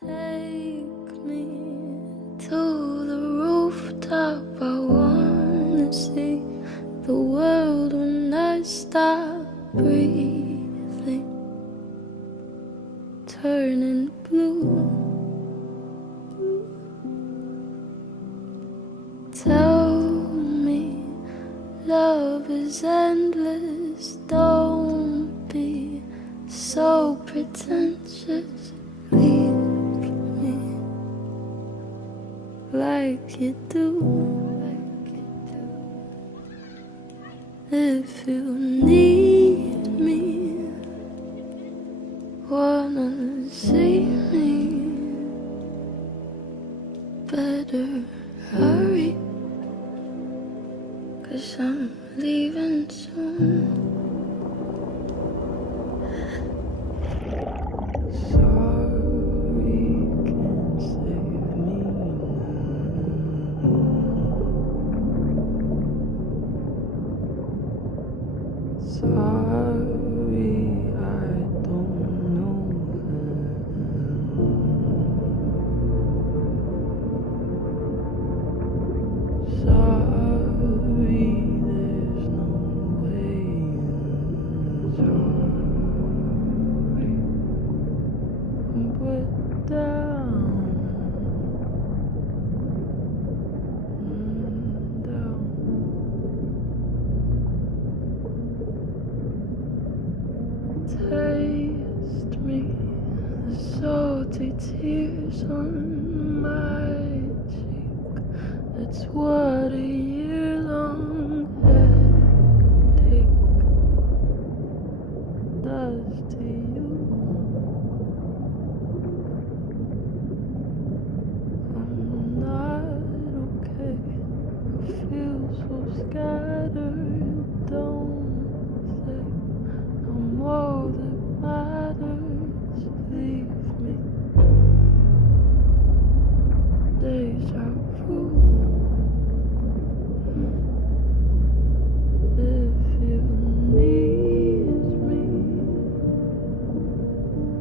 Take me to the rooftop. I wanna see the world when I stop breathing, turning blue. Tell me love is endless. Don't be so pretentious. Leave me like you do. If you need me, wanna see me, better hurry, 'cause I'm leaving soon. Sorry, can't save me now. Sorry, I don't know how. Sorry, there's no way in. Sorry, put down, down. Taste me, the salty tears on my cheek. That's what a year-long headache does to you. I'm not okay, I feel so scattered. Don't say I'm all that matters. Leave me. Deja vu. If you need me,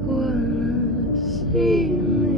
wanna see me,